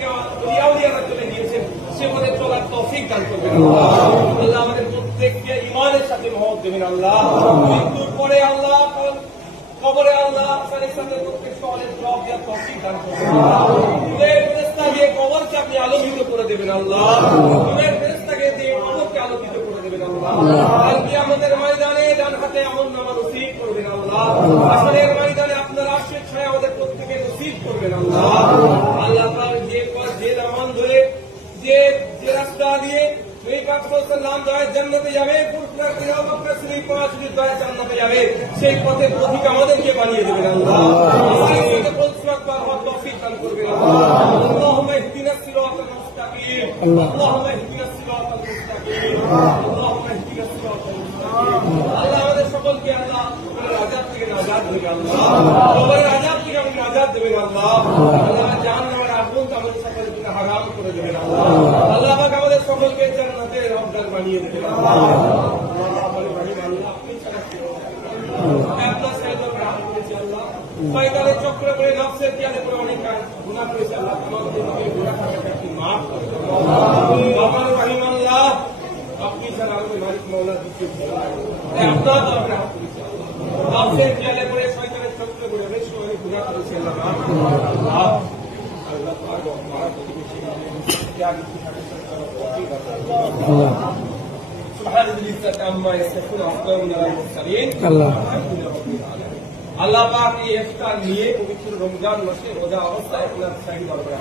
থেকে আউলিয়ারা চলে গিয়েছেন, সে পথে চলার তৌফিক দান করবেন আল্লাহ। আল্লাহ আমাদের প্রত্যেককে ঈমানের সাথে মহৎ দেবেন আল্লাহ। মৃত্যুর পরে আল্লাহ কবরে আল্লাহ আপনার সাথে প্রত্যেক সওয়ালের জবাব দেওয়ার তৌফিক দান করবেন আল্লাহ। নূরের ফেরেশতা দিয়ে কবরকে আপনি আলোকিত করে দেবেন আল্লাহ। নূরের ফেরেশতাকে দিয়ে কবরকে আলোকিত করে দেবেন আল্লাহ। আর কিয়ামতের ময়দানে ডান হাতে আমলনামা নসিব করবেন আল্লাহ। আসরের ময়দানে আপনার আশীর্বাদ ছায়া আমাদের প্রত্যেককে নসিব করবেন আল্লাহ। আল্লাহ পাক যে নামান ধরে যে রাস্তা দিয়ে জান্নাতে যাবে, জান্নাতে যাবে, সেই পথে পথিক আমাদেরকে বানিয়ে দেবেন আল্লাহ। তৌফিক দান করবেন আল্লাহ। আল্লাহুম্মা ইহদিনাস সিরাতাল মুস্তাকিম, আল্লাহুম্মা ইহদিনাস সিরাতাল মুস্তাকিম, আল্লাহুম্মা ইহদিনাস সিরাতাল মুস্তাকিম। আল্লাহ আমাদের সকলকে আল্লাহ আযাব থেকে নাজাত দেবেন আল্লাহ। কবরের আযাব থেকে আমাদের নাজাত দেবেন আল্লাহ। আল্লাহ জাহান্নামের আগুন আমাদের সকলের জন্য হারাম করে দেবেন আল্লাহ। আল্লাহ পাক আমাদের সকলকে জান্নাতের রওজা বানিয়ে দেবেন আল্লাহ। আপনার সাথে গ্রহণ করেছি আল্লাহ। শয়তানের চক্র করে নফসের জ্ঞানে করে অনেক গুনাহ করেছি আল্লাহ। আমাদেরকে গুনাহ থেকে মাফ করে দেন রহমান রহিম আল্লাহ। আপনি ছাড়া আমাদের মালিক মাওলা কিছু আপনার দরবারে হাত তুলেছি আল্লাহ। নফসের জ্ঞানে করে শয়তানের চক্র করে অনেক সময় গুনাহ করেছি আল্লাহ। মাফ করে দেন আল্লাহ। আল্লাহ পাক মারা প্রতিবেশী ত্যাগ আল্লাহ। আল্লাহ পাক এই ইফতার নিয়ে পবিত্র রমজান মাসে রোজা অবস্থায় আপনার সাহিদ দরবারে